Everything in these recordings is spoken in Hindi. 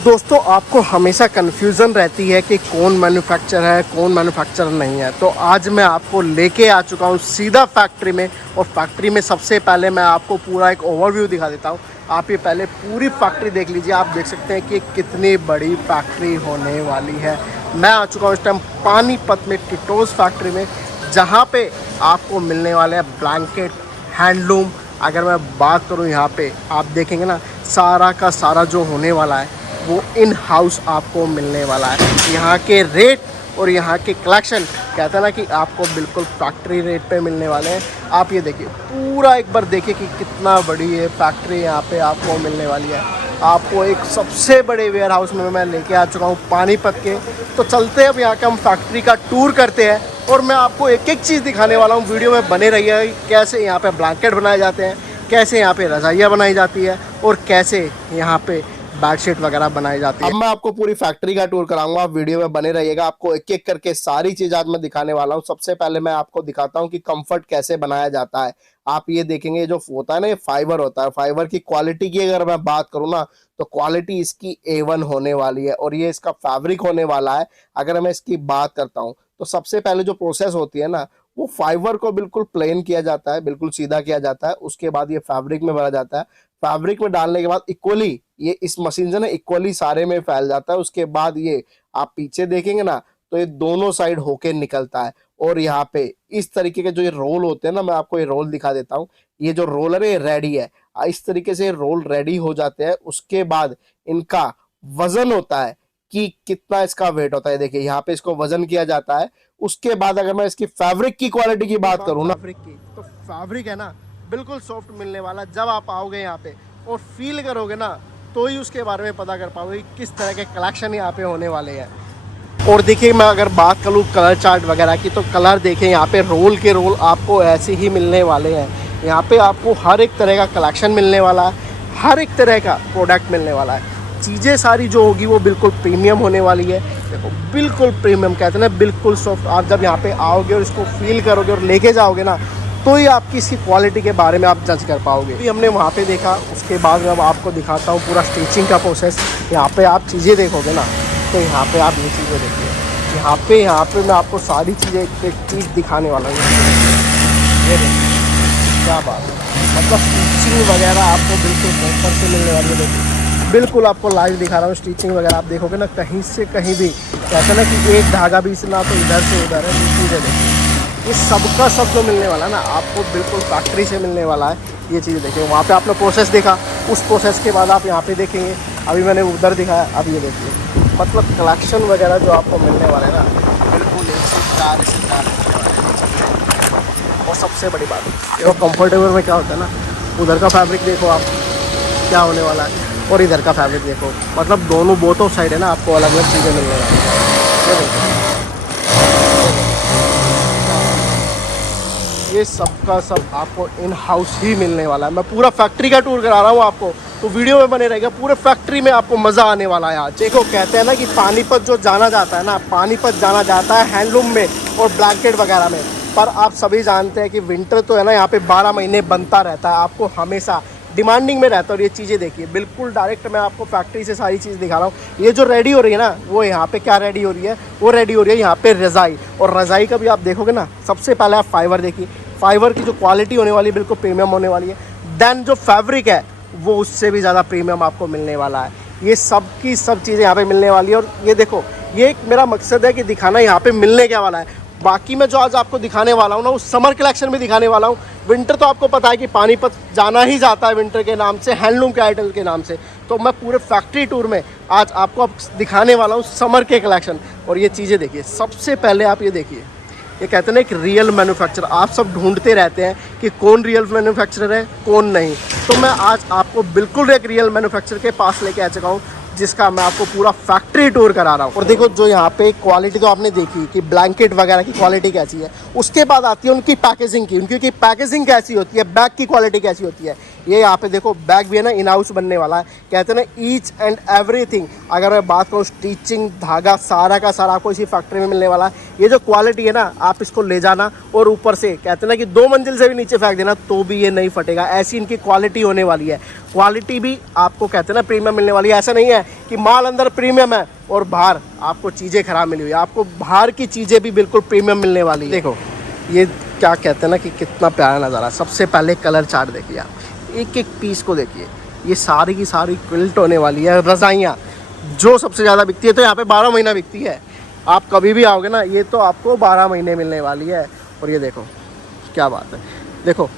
दोस्तों आपको हमेशा कन्फ्यूज़न रहती है कि कौन मैन्युफैक्चर है कौन मैन्युफैक्चर नहीं है। तो आज मैं आपको लेके आ चुका हूँ सीधा फैक्ट्री में, और फैक्ट्री में सबसे पहले मैं आपको पूरा एक ओवरव्यू दिखा देता हूँ। आप ये पहले पूरी फैक्ट्री देख लीजिए। आप देख सकते हैं कि कितनी बड़ी फैक्ट्री होने वाली है। मैं आ चुका हूँ इस टाइम पानीपत में टिटोज़ फैक्ट्री में, जहाँ पे आपको मिलने वाले हैं ब्लैंकेट, हैंडलूम। अगर मैं बात करूँ यहाँ पे आप देखेंगे ना, सारा का सारा जो होने वाला है वो इन हाउस आपको मिलने वाला है। यहाँ के रेट और यहाँ के कलेक्शन कहते हैं ना कि आपको बिल्कुल फैक्ट्री रेट पे मिलने वाले हैं। आप ये देखिए, पूरा एक बार देखिए कि कितना बड़ी ये फैक्ट्री यहाँ पे आपको मिलने वाली है। आपको एक सबसे बड़े वेयर हाउस में मैं लेके आ चुका हूँ पानीपत के। तो चलते हैं अब यहाँ के हम फैक्ट्री का टूर करते हैं, और मैं आपको एक एक चीज़ दिखाने वाला हूँ। वीडियो में बने रहिए। कैसे यहाँ पे ब्लैंकेट बनाए जाते हैं, कैसे यहाँ पे रज़ाइयाँ बनाई जाती है, और कैसे यहाँ पे बेडशीट वगैरह बनाई जाती है। अब मैं आपको पूरी फैक्ट्री का टूर कराऊंगा, आप वीडियो में बने रहिएगा। आपको एक एक करके सारी चीज आज मैं दिखाने वाला हूँ। सबसे पहले मैं आपको दिखाता हूँ कि कंफर्ट कैसे बनाया जाता है। आप ये देखेंगे, जो होता है ना, ये फाइबर होता है। फाइबर की क्वालिटी की अगर मैं बात करूँ ना, तो क्वालिटी इसकी A1 होने वाली है, और ये इसका फैब्रिक होने वाला है। अगर मैं इसकी बात करता हूँ तो सबसे पहले जो प्रोसेस होती है ना, वो फाइबर को बिल्कुल प्लेन किया जाता है, बिल्कुल सीधा किया जाता है। उसके बाद ये फैब्रिक में भरा जाता है। फैब्रिक में डालने के बाद इक्वली ये इस मशीन से ना इक्वली सारे में फैल जाता है। उसके बाद ये आप पीछे देखेंगे ना, तो ये दोनों साइड होके निकलता है। और यहाँ पे इस तरीके के जो ये रोल होते हैं ना, मैं आपको ये रोल दिखा देता हूँ। ये जो रोलर है ये रेडी है। इस तरीके से रोल रेडी हो जाते हैं। उसके बाद इनका वजन होता है कि कितना इसका वेट होता है। देखिए यहाँ पे इसको वजन किया जाता है। उसके बाद अगर मैं इसकी फैब्रिक की क्वालिटी की बात करूँ ना, फैब्रिक की, तो फैब्रिक है ना बिल्कुल सॉफ्ट मिलने वाला। जब आप आओगे यहाँ पे और फील करोगे ना, तो ही उसके बारे में पता कर पाओगे किस तरह के कलेक्शन यहाँ पे होने वाले हैं। और देखिए, मैं अगर बात करूँ कलर चार्ट वगैरह की, तो कलर देखिए यहाँ पे रोल के रोल आपको ऐसे ही मिलने वाले हैं। यहाँ पे आपको हर एक तरह का कलेक्शन मिलने वाला है, हर एक तरह का प्रोडक्ट मिलने वाला है। चीज़ें सारी जो होगी वो बिल्कुल प्रीमियम होने वाली है। देखो, बिल्कुल प्रीमियम कहते हैं ना, बिल्कुल सॉफ्ट। आप जब यहाँ पे आओगे और इसको फील करोगे और लेके जाओगे ना, तो ही आपकी इसकी क्वालिटी के बारे में आप जज कर पाओगे। अभी हमने वहाँ पे देखा, उसके बाद मैं आपको दिखाता हूँ पूरा स्टिचिंग का प्रोसेस। यहाँ पे आप चीज़ें देखोगे ना, तो यहाँ पे आप ये चीज़ें देखिए। यहाँ पे मैं आपको सारी चीज़ें एक चीज़ दिखाने वाला हूँ। ये देखिए क्या बात है, मतलब स्टिचिंग वगैरह आपको बिल्कुल प्रॉपर से मिलने वाली है। देखिए, बिल्कुल आपको लाइव दिखा रहा हूँ। स्टिचिंग वगैरह आप देखोगे ना, कहीं से कहीं भी कहते ना कि एक धागा भी ना तो इधर से उधर है। चीज़ें देखिए, ये सबका सब जो मिलने वाला है ना, आपको बिल्कुल फैक्ट्री से मिलने वाला है। ये चीज़ देखिए, वहाँ पे आपने प्रोसेस देखा, उस प्रोसेस के बाद आप यहाँ पे देखेंगे। अभी मैंने उधर दिखाया, अब ये देखिए, मतलब कलेक्शन वगैरह जो आपको मिलने वाला है ना, बिल्कुल 1 से 4 से 4 मिलने वाले हैं। और सबसे बड़ी बात देखो, कंफर्टेबल में क्या होता है ना, उधर का फैब्रिक देखो आप क्या होने वाला है, और इधर का फैब्रिक देखो। मतलब दोनों बोथ ऑफ साइड है ना, आपको अलग अलग चीज़ें मिलने वाली है। ये सब का सब आपको इन हाउस ही मिलने वाला है। मैं पूरा फैक्ट्री का टूर करा रहा हूँ आपको, तो वीडियो में बने रहेगा। पूरे फैक्ट्री में आपको मज़ा आने वाला है आज। देखो, कहते हैं ना कि पानीपत जो जाना जाता है ना, पानीपत जाना जाता है हैंडलूम में और ब्लैंकेट वगैरह में। पर आप सभी जानते हैं कि विंटर तो है ना, यहाँ पे 12 महीने बनता रहता है। आपको हमेशा डिमांडिंग में रहता है। और ये चीज़ें देखिए, बिल्कुल डायरेक्ट मैं आपको फैक्ट्री से सारी चीज़ दिखा रहा हूँ। ये जो रेडी हो रही है ना, वो यहाँ पे क्या रेडी हो रही है, वो रेडी हो रही है यहाँ पे रज़ाई। और रज़ाई का भी आप देखोगे ना, सबसे पहले आप फाइबर देखिए। फाइबर की जो क्वालिटी होने वाली है बिल्कुल प्रीमियम होने वाली है। देन जो फैब्रिक है वो उससे भी ज़्यादा प्रीमियम आपको मिलने वाला है। ये सब की सब चीज़ें यहाँ पे मिलने वाली है। और ये देखो, ये एक मेरा मकसद है कि दिखाना यहाँ पे मिलने क्या वाला है। बाकी मैं जो आज आपको दिखाने वाला हूँ ना, उस समर कलेक्शन में दिखाने वाला हूँ। विंटर तो आपको पता है कि पानीपत जाना ही जाता है विंटर के नाम से, हैंडलूम के आइटल के नाम से। तो मैं पूरे फैक्ट्री टूर में आज आपको दिखाने वाला हूँ समर के कलेक्शन। और ये चीज़ें देखिए, सबसे पहले आप ये देखिए, ये कहते हैं ना एक रियल मैन्युफैक्चरर। आप सब ढूंढते रहते हैं कि कौन रियल मैन्युफैक्चरर है कौन नहीं, तो मैं आज आपको बिल्कुल एक रियल मैन्युफैक्चरर के पास लेके आ चुका हूँ, जिसका मैं आपको पूरा फैक्ट्री टूर करा रहा हूँ। और देखो, जो यहाँ पे क्वालिटी तो आपने देखी कि ब्लैंकेट वगैरह की क्वालिटी कैसी है। उसके बाद आती है उनकी पैकेजिंग की, उनकी पैकेजिंग कैसी होती है, बैग की क्वालिटी कैसी होती है। ये यहाँ पे देखो बैग भी है ना इन हाउस बनने वाला है, कहते हैं ना ईच एंड एवरीथिंग। अगर मैं बात करूँ स्टिचिंग, धागा, सारा का सारा आपको इसी फैक्ट्री में मिलने वाला है। ये जो क्वालिटी है ना, आप इसको ले जाना और ऊपर से कहते हैं ना कि 2 मंजिल से भी नीचे फेंक देना तो भी ये नहीं फटेगा, ऐसी इनकी क्वालिटी होने वाली है। क्वालिटी भी आपको कहते हैं ना प्रीमियम मिलने वाली है। ऐसा नहीं है कि माल अंदर प्रीमियम है और बाहर आपको चीज़ें खराब मिली हुई है, आपको बाहर की चीज़ें भी बिल्कुल प्रीमियम मिलने वाली है। देखो ये क्या कहते हैं ना कि कितना प्यारा नज़ारा। सबसे पहले कलर चार्ट देखिए आप, एक एक पीस को देखिए। ये सारी की सारी क्विल्ट होने वाली है। रज़ाइयाँ जो सबसे ज़्यादा बिकती है तो यहाँ पे 12 महीना बिकती है। आप कभी भी आओगे ना, ये तो आपको 12 महीने मिलने वाली है। और ये देखो क्या बात है, देखो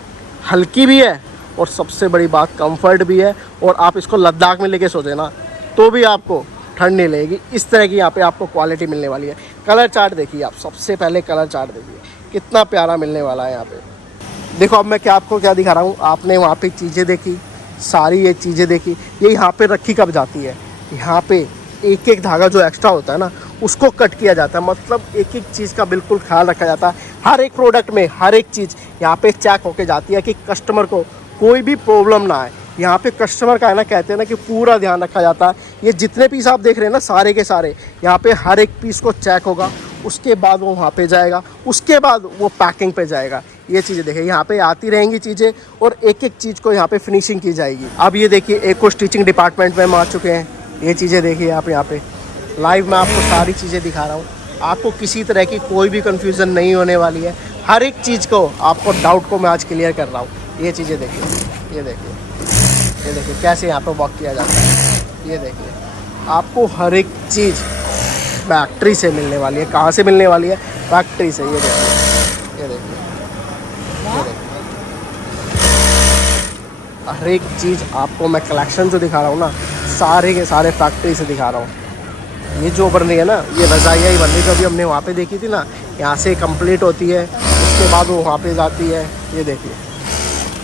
हल्की भी है और सबसे बड़ी बात कंफर्ट भी है। और आप इसको लद्दाख में लेके सो ना तो भी आपको ठंड नहीं लगेगी। इस तरह की यहाँ पे आपको क्वालिटी मिलने वाली है। कलर चार्ट देखिए आप, सबसे पहले कलर चार्ट देखिए कितना प्यारा मिलने वाला है यहाँ पे। देखो अब मैं आपको क्या दिखा रहा हूँ। आपने वहाँ पे चीज़ें देखी, सारी ये चीज़ें देखी, ये यहाँ पे रखी कब जाती है। यहाँ पे एक एक धागा जो एक्स्ट्रा होता है ना उसको कट किया जाता है। मतलब एक एक चीज़ का बिल्कुल ख्याल रखा जाता है। हर एक प्रोडक्ट में हर एक चीज़ यहाँ पे चेक होके जाती है कि कस्टमर को कोई भी प्रॉब्लम ना आए। यहाँ पे कस्टमर का है ना, कहते हैं ना कि पूरा ध्यान रखा जाता है। ये जितने पीस आप देख रहे हैं ना सारे के सारे, यहाँ पे हर एक पीस को चेक होगा, उसके बाद वो वहाँ पे जाएगा, उसके बाद वो पैकिंग पे जाएगा। ये चीज़ें देखिए यहाँ पे आती रहेंगी चीज़ें और एक एक चीज़ को यहाँ पे फिनिशिंग की जाएगी। अब ये देखिए एक को स्टिचिंग डिपार्टमेंट में हम आ चुके हैं। ये चीज़ें देखिए आप यहाँ पे लाइव में आपको सारी चीज़ें दिखा रहा हूँ। आपको किसी तरह की कोई भी कन्फ्यूज़न नहीं होने वाली है। हर एक चीज़ को आपको डाउट को मैं आज क्लियर कर रहा हूँ। ये चीज़ें देखिए, ये देखिए, ये देखिए कैसे यहाँ पे वर्क किया जाता है। ये देखिए आपको हर एक चीज़ फैक्ट्री से मिलने वाली है। कहाँ से मिलने वाली है? फैक्ट्री से। ये देखिए, ये देखिए, ये देखिए हर एक चीज़ आपको मैं कलेक्शन जो दिखा रहा हूँ ना सारे के सारे फैक्ट्री से दिखा रहा हूँ। ये जो बन रही है ना, ये रज़ाइयाँ ही बन रही जो अभी हमने वहाँ पे देखी थी ना, यहाँ से कंप्लीट होती है, उसके बाद वो वहाँ पे जाती है। ये देखिए,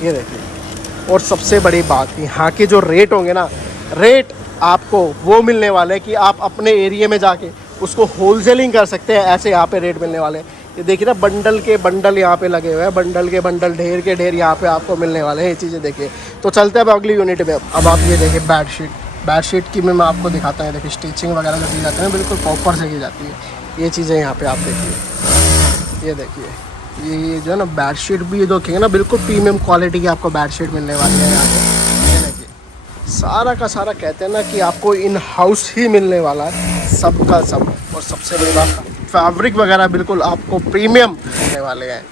ये देखिए। और सबसे बड़ी बात यहाँ के जो रेट होंगे ना, रेट आपको वो मिलने वाले हैं कि आप अपने एरिया में जाके उसको होलसेलिंग कर सकते हैं। ऐसे यहाँ पे रेट मिलने वाले हैं। ये देखिए ना बंडल के बंडल यहाँ पे लगे हुए हैं, बंडल के बंडल, ढेर के ढेर यहाँ पे आपको मिलने वाले हैं। ये चीज़ें देखिए। तो चलते हैं अब अगली यूनिट में। अब आप ये देखिए बेडशीट, बेडशीट की मैं आपको दिखाता हूँ। देखिए स्टिचिंग वगैरह जो की जाती है बिल्कुल प्रॉपर से की जाती है। ये चीज़ें यहाँ पर आप देखिए, ये देखिए ये जो है ना बेडशीट भी ये देखेंगे ना बिल्कुल प्रीमियम क्वालिटी की आपको बेडशीट मिलने वाली है यहाँ पे। ये देखिए सारा का सारा कहते हैं ना कि आपको इन हाउस ही मिलने वाला है, सब का सब। और सबसे बड़ी बात फैब्रिक वगैरह बिल्कुल आपको प्रीमियम मिलने वाले हैं।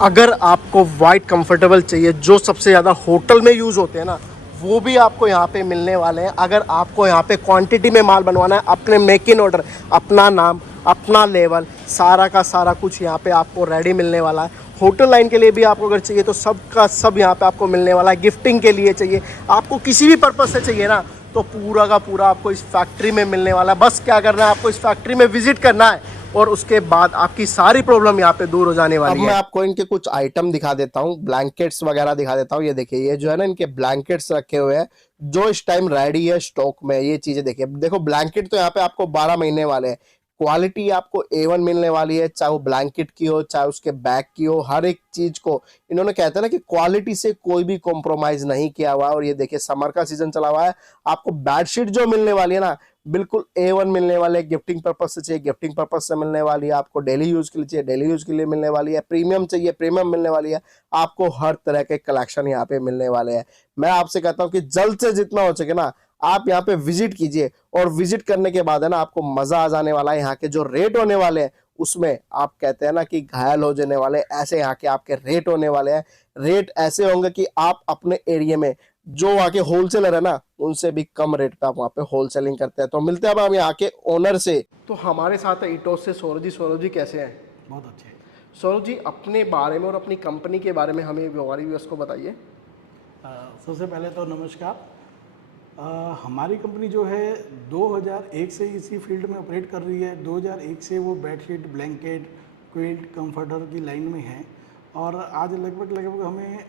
अगर आपको वाइट कंफर्टेबल चाहिए जो सबसे ज़्यादा होटल में यूज़ होते हैं ना, वो भी आपको यहाँ पे मिलने वाले हैं। अगर आपको यहाँ पे क्वांटिटी में माल बनवाना है, अपने मेक इन ऑर्डर, अपना नाम, अपना लेवल, सारा का सारा कुछ यहाँ पे आपको रेडी मिलने वाला है। होटल लाइन के लिए भी आपको अगर चाहिए तो सब का सब यहाँ पे आपको मिलने वाला है। गिफ्टिंग के लिए चाहिए, आपको किसी भी पर्पज़ से चाहिए ना, तो पूरा का पूरा आपको इस फैक्ट्री में मिलने वाला है। बस क्या करना है, आपको इस फैक्ट्री में विजिट करना है और उसके बाद आपकी सारी प्रॉब्लम यहाँ पे दूर हो जाने वाली है। अब मैं आपको इनके कुछ आइटम दिखा देता हूँ, ब्लैंकेट्स वगैरह दिखा देता हूँ। ये देखिए ये जो है ना इनके ब्लैंकेट्स रखे हुए हैं जो इस टाइम रेडी है स्टॉक में। ये चीजें देखिए, देखो ब्लैंकेट तो यहाँ पे आपको 12 महीने वाले हैं। क्वालिटी आपको A1 मिलने वाली है, चाहे वो ब्लैंकेट की हो चाहे उसके बैग की हो। हर एक चीज को इन्होंने कहते हैं ना कि क्वालिटी से कोई भी कॉम्प्रोमाइज नहीं किया हुआ। और ये देखिए समर का सीजन चला हुआ है, आपको बेडशीट जो मिलने वाली है ना बिल्कुल A1 मिलने वाले। गिफ्टिंग पर्पज से चाहिए गिफ्टिंग पर्पज से मिलने वाली है, आपको डेली यूज के लिए चाहिए डेली यूज के लिए मिलने वाली है, प्रीमियम चाहिए प्रीमियम मिलने वाली है। आपको हर तरह के कलेक्शन यहाँ पे मिलने वाले हैं। मैं आपसे कहता हूँ कि जल्द से जितना हो सके ना आप यहाँ पे विजिट कीजिए, और विजिट करने के बाद है ना आपको मजा आ जाने वाला है। यहाँ के जो रेट होने वाले हैं उसमें आप कहते हैं ना कि घायल हो जाने वाले, ऐसे यहाँ के आपके रेट होने वाले हैं। रेट ऐसे होंगे कि आप अपने एरिया में जो वहाँ के होलसेलर है ना उनसे भी कम रेट पे आप वहाँ पे होलसेलिंग करते हैं। तो मिलते हैं अब हम यहाँ के ओनर से। तो हमारे साथ है इटोस से सौरभ जी। सौरभ जी कैसे हैं? बहुत अच्छे। सौरभ जी अपने बारे में और अपनी कंपनी के बारे में हमें हमारी व्यूअर्स को बताइए। सबसे पहले तो नमस्कार। हमारी कंपनी जो है 2001 से इसी फील्ड में ऑपरेट कर रही है। 2001 से वो बेडशीट, ब्लैंकेट, क्विल्ट, कंफर्टर की लाइन में है और आज लगभग हमें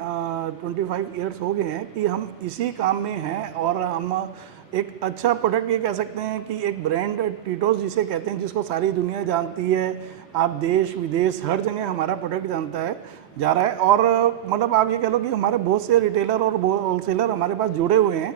25 ईयर्स हो गए हैं कि हम इसी काम में हैं। और हम एक अच्छा प्रोडक्ट ये कह सकते हैं कि एक ब्रांड टीटोस जिसे कहते हैं, जिसको सारी दुनिया जानती है, आप देश विदेश हर जगह हमारा प्रोडक्ट जानता है। जा रहा है। और मतलब आप ये कह लो कि हमारे बहुत से रिटेलर और होलसेलर हमारे पास जुड़े हुए हैं।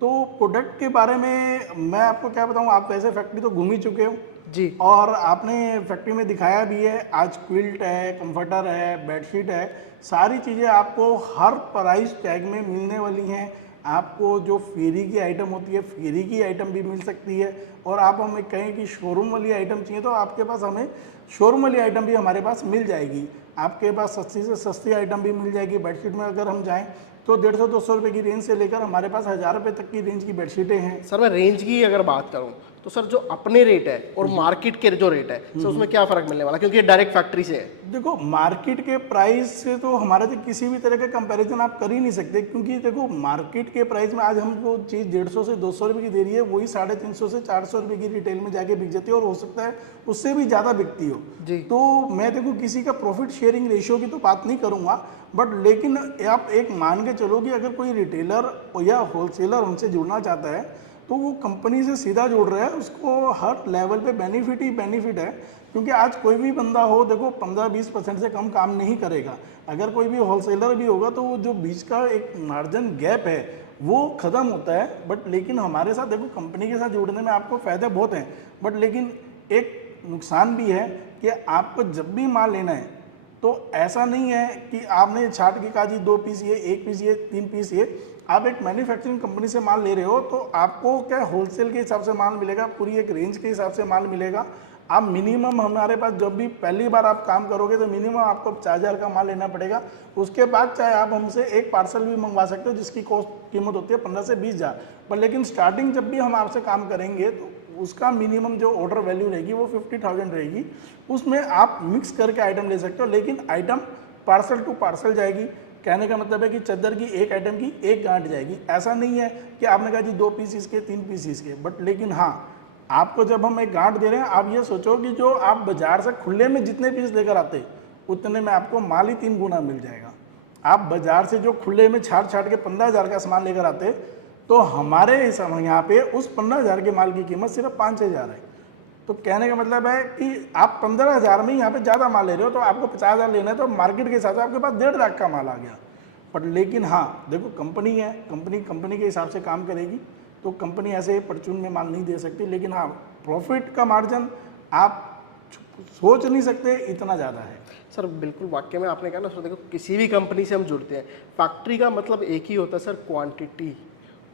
तो प्रोडक्ट के बारे में मैं आपको क्या बताऊं, आप वैसे फैक्ट्री तो घूम ही चुके हो जी। और आपने फैक्ट्री में दिखाया भी है। आज क्विल्ट है, कंफर्टर है, बेडशीट है, सारी चीज़ें आपको हर प्राइस टैग में मिलने वाली हैं। आपको जो फेरी की आइटम होती है, फेरी की आइटम भी मिल सकती है। और आप हमें कहें कि शोरूम वाली आइटम चाहिए तो आपके पास हमें शोरूम वाली आइटम भी हमारे पास मिल जाएगी। आपके पास सस्ती से सस्ती आइटम भी मिल जाएगी। बेडशीट में अगर हम जाएँ तो 150-200 रुपये की रेंज से लेकर हमारे पास 1000 रुपये तक की रेंज की बेडशीटें हैं। सर मैं रेंज की अगर बात करूं तो सर जो अपने रेट है और मार्केट के जो रेट है सर उसमें क्या फ़र्क मिलने वाला, क्योंकि ये डायरेक्ट फैक्ट्री से है। देखो मार्केट के प्राइस से तो हमारे से किसी भी तरह का कंपैरिजन आप कर ही नहीं सकते, क्योंकि देखो मार्केट के प्राइस में आज हम जो चीज़ 150 से 200 रुपये की दे रही है वही 350 से 400 रुपये की रिटेल में जाके बिक जाती है, और हो सकता है उससे भी ज़्यादा बिकती हो जी। तो मैं देखो किसी का प्रॉफिट शेयरिंग रेशियो की तो बात नहीं करूँगा, बट लेकिन आप एक मान के चलो कि अगर कोई रिटेलर या होलसेलर हमसे जुड़ना चाहता है तो वो कंपनी से सीधा जुड़ रहा है, उसको हर लेवल पे बेनिफिट ही बेनिफिट है। क्योंकि आज कोई भी बंदा हो देखो 15-20% से कम काम नहीं करेगा। अगर कोई भी होलसेलर भी होगा तो वो जो बीच का एक मार्जिन गैप है वो ख़त्म होता है। बट लेकिन हमारे साथ देखो कंपनी के साथ जुड़ने में आपको फ़ायदे बहुत हैं, बट लेकिन एक नुकसान भी है कि आपको जब भी माल लेना है तो ऐसा नहीं है कि आपने छाट के कहा जी 2 पीस ये, 1 पीस ये, 3 पीस ये। आप एक मैन्युफैक्चरिंग कंपनी से माल ले रहे हो तो आपको क्या होलसेल के हिसाब से माल मिलेगा, पूरी एक रेंज के हिसाब से माल मिलेगा। आप मिनिमम हमारे पास जब भी पहली बार आप काम करोगे तो मिनिमम आपको 4000 का माल लेना पड़ेगा। उसके बाद चाहे आप हमसे एक पार्सल भी मंगवा सकते हो जिसकी कीमत होती है 15 से 20,000, पर लेकिन स्टार्टिंग जब भी हम आपसे काम करेंगे तो उसका मिनिमम जो ऑर्डर वैल्यू रहेगी वो 50,000 रहेगी। उसमें आप मिक्स करके आइटम ले सकते हो, लेकिन आइटम पार्सल टू पार्सल जाएगी। कहने का मतलब है कि चादर की एक आइटम की एक गांठ जाएगी। ऐसा नहीं है कि आपने कहा जी 2 पीस इसके, 3 पीस इसके, बट लेकिन हाँ आपको जब हम एक गांठ दे रहे हैं आप ये सोचो कि जो आप बाजार से खुले में जितने पीस लेकर आते उतने में आपको माल ही 3 गुना मिल जाएगा। आप बाजार से जो खुले में छाट के 15,000 का सामान लेकर आते तो हमारे यहाँ पे उस 15,000 के माल की कीमत सिर्फ 5,000 है। तो कहने का मतलब है कि आप 15,000 में यहाँ पे ज़्यादा माल ले रहे हो तो आपको 50,000 लेना है, तो मार्केट के हिसाब से आपके पास 1.5 लाख का माल आ गया। बट लेकिन हाँ देखो कंपनी है, कंपनी के हिसाब से काम करेगी, तो कंपनी ऐसे परचून में माल नहीं दे सकती। लेकिन हाँ प्रॉफिट का मार्जिन आप सोच नहीं सकते इतना ज़्यादा है। सर बिल्कुल वाक्य में आपने कहा ना सर, देखो किसी भी कंपनी से हम जुड़ते हैं, फैक्ट्री का मतलब एक ही होता है सर,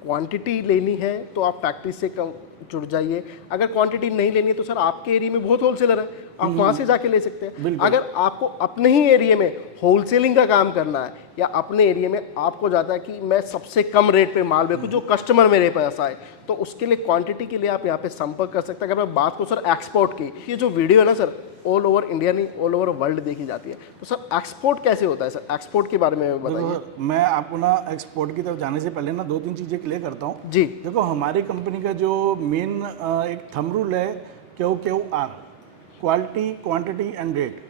क्वांटिटी लेनी है तो आप फैक्ट्री से कम जुड़ जाइए। अगर क्वांटिटी नहीं लेनी है तो सर आपके एरिया में बहुत होलसेलर है, आप वहाँ से जाके ले सकते हैं। अगर आपको अपने ही एरिया में होलसेलिंग का काम करना है या अपने एरिया में आपको जाता है कि मैं सबसे कम रेट पे माल बेचूं जो कस्टमर मेरे पास आए, तो उसके लिए क्वांटिटी के लिए आप यहाँ पे संपर्क कर सकते हैं। अगर मैं बात करूँ सर एक्सपोर्ट की, ये जो वीडियो है ना सर ऑल ओवर इंडिया नहीं ऑल ओवर वर्ल्ड देखी जाती है, तो सर एक्सपोर्ट कैसे होता है सर, एक्सपोर्ट के बारे में बताइए। मैं आपको ना एक्सपोर्ट की तरफ जाने से पहले ना 2-3 चीज़ें क्लियर करता हूँ जी। देखो हमारी कंपनी का जो मेन एक थंब रूल है QQR, quality quantity and rate.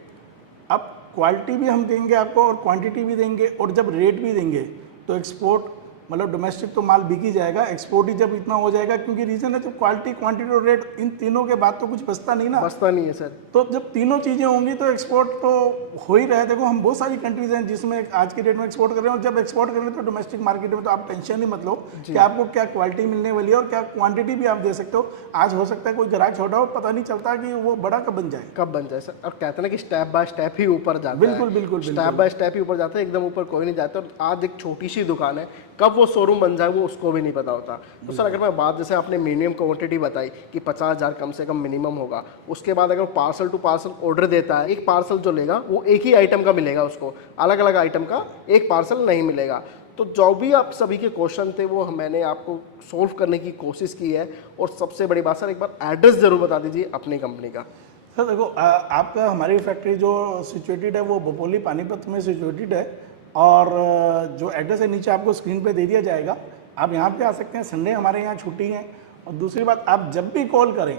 अब क्वालिटी भी हम देंगे आपको और क्वांटिटी भी देंगे, और जब रेट भी देंगे तो एक्सपोर्ट मतलब डोमेस्टिक तो माल बिक ही जाएगा, एक्सपोर्ट ही जब इतना हो जाएगा, क्योंकि रीज़न है जब क्वालिटी क्वांटिटी और रेट इन तीनों के बाद तो कुछ बचता नहीं ना, बचता नहीं है सर। तो जब तीनों चीज़ें होंगी तो एक्सपोर्ट तो हो ही रहा है। देखो हम बहुत सारी कंट्रीज हैं जिसमें आज के डेट में एक्सपोर्ट कर रहे हैं, और जब एक्सपोर्ट करेंगे तो डोमेस्टिक मार्केट में तो आप टेंशन नहीं मत लो कि आपको क्या क्वालिटी मिलने वाली है और क्या क्वांटिटी भी आप दे सकते हो। आज हो सकता है कोई ग्राहक छोटा हो, पता नहीं चलता कि वो बड़ा कब बन जाए सर। और कहते हैं ना कि स्टेप बाय स्टेप ही ऊपर जाता है। बिल्कुल स्टेप बाय स्टेप ही ऊपर जाता है, एकदम ऊपर कोई नहीं जाता। और आज एक छोटी सी दुकान है, कब वो शोरूम बन जाए वो उसको भी नहीं पता होता। तो सर अगर मैं बात, जैसे आपने मिनिमम क्वांटिटी बताई कि 50,000 कम से कम मिनिमम होगा, उसके बाद अगर पार्सल टू पार्सल ऑर्डर देता है, एक पार्सल जो लेगा वो एक ही आइटम का मिलेगा, उसको अलग अलग आइटम का एक पार्सल नहीं मिलेगा। तो जो भी आप सभी के क्वेश्चन थे वो मैंने आपको सोल्व करने की कोशिश की है। और सबसे बड़ी बात सर, एक बार एड्रेस जरूर बता दीजिए अपनी कंपनी का। सर देखो आपका हमारी फैक्ट्री जो सिचुएटेड है वो बपोली पानीपत में सिचुएटेड है, और जो एड्रेस है नीचे आपको स्क्रीन पे दे दिया जाएगा। आप यहाँ पे आ सकते हैं, संडे हमारे यहाँ छुट्टी है। और दूसरी बात, आप जब भी कॉल करें,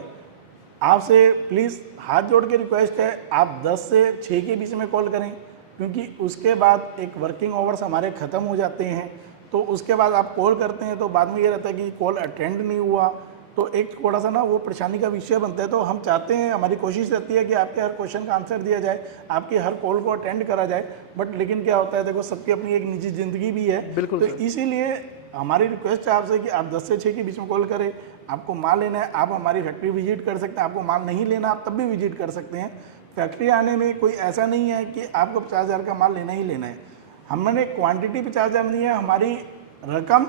आपसे प्लीज़ हाथ जोड़ के रिक्वेस्ट है आप 10 से 6 के बीच में कॉल करें, क्योंकि उसके बाद एक वर्किंग आवर्स हमारे ख़त्म हो जाते हैं। तो उसके बाद आप कॉल करते हैं तो बाद में ये रहता है कि कॉल अटेंड नहीं हुआ, तो एक थोड़ा सा ना वो परेशानी का विषय बनता है। तो हम चाहते हैं, हमारी कोशिश रहती है कि आपके हर क्वेश्चन का आंसर दिया जाए, आपकी हर कॉल को अटेंड करा जाए। बट लेकिन क्या होता है, देखो सबकी अपनी एक निजी ज़िंदगी भी है। बिल्कुल तो सर। इसीलिए हमारी रिक्वेस्ट है आपसे कि आप 10 से 6 के बीच में कॉल करें। आपको माल लेना है, आप हमारी फैक्ट्री विजिट कर सकते हैं। आपको माल नहीं लेना, आप तब भी विजिट कर सकते हैं। फैक्ट्री आने में कोई ऐसा नहीं है कि आपको 50,000 का माल लेना ही लेना है। हमने क्वांटिटी 50,000 नहीं है, हमारी रकम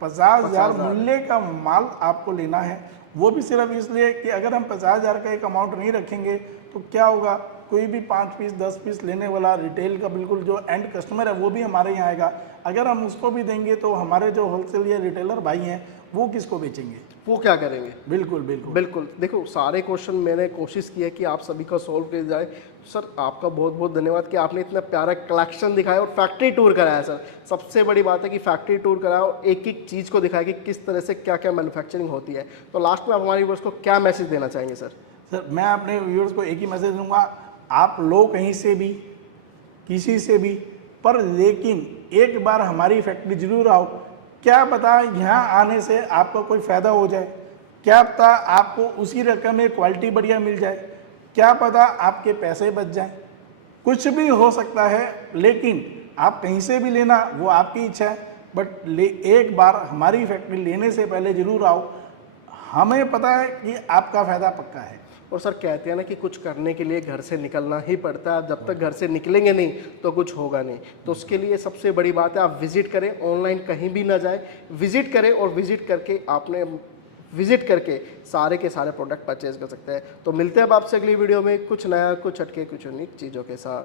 50,000 मूल्य का माल आपको लेना है। वो भी सिर्फ इसलिए कि अगर हम 50,000 का एक अमाउंट नहीं रखेंगे तो क्या होगा, कोई भी 5 पीस 10 पीस लेने वाला रिटेल का बिल्कुल जो एंड कस्टमर है वो भी हमारे यहाँ आएगा। अगर हम उसको भी देंगे तो हमारे जो होलसेल या रिटेलर भाई हैं वो किसको बेचेंगे, वो क्या करेंगे। बिल्कुल बिल्कुल बिल्कुल, देखो सारे क्वेश्चन मैंने कोशिश की है कि आप सभी का सॉल्व किया जाए। सर आपका बहुत बहुत धन्यवाद कि आपने इतना प्यारा कलेक्शन दिखाया और फैक्ट्री टूर कराया। सर सबसे बड़ी बात है कि फैक्ट्री टूर कराया और एक एक चीज़ को दिखाया कि किस तरह से क्या क्या मैन्युफैक्चरिंग होती है। तो लास्ट में आप हमारे व्यूअर्स को क्या मैसेज देना चाहेंगे सर। सर मैं अपने व्यूअर्स को एक ही मैसेज दूंगा, आप लो कहीं से भी, किसी से भी, पर लेकिन एक बार हमारी फैक्ट्री जरूर आओ। क्या पता यहाँ आने से आपका कोई फ़ायदा हो जाए, क्या पता आपको उसी रकम में क्वालिटी बढ़िया मिल जाए, क्या पता आपके पैसे बच जाएं, कुछ भी हो सकता है। लेकिन आप कहीं से भी लेना वो आपकी इच्छा है, बट एक बार हमारी फैक्ट्री लेने से पहले ज़रूर आओ। हमें पता है कि आपका फ़ायदा पक्का है। और सर कहते हैं ना कि कुछ करने के लिए घर से निकलना ही पड़ता है। जब तक घर से निकलेंगे नहीं तो कुछ होगा नहीं। तो उसके लिए सबसे बड़ी बात है आप विजिट करें, ऑनलाइन कहीं भी ना जाए, विजिट करें और विजिट करके आपने विजिट करके सारे के सारे प्रोडक्ट परचेज कर सकते हैं। तो मिलते हैं अब आपसे अगली वीडियो में कुछ नया, कुछ हटके, कुछ यूनिक चीज़ों के साथ।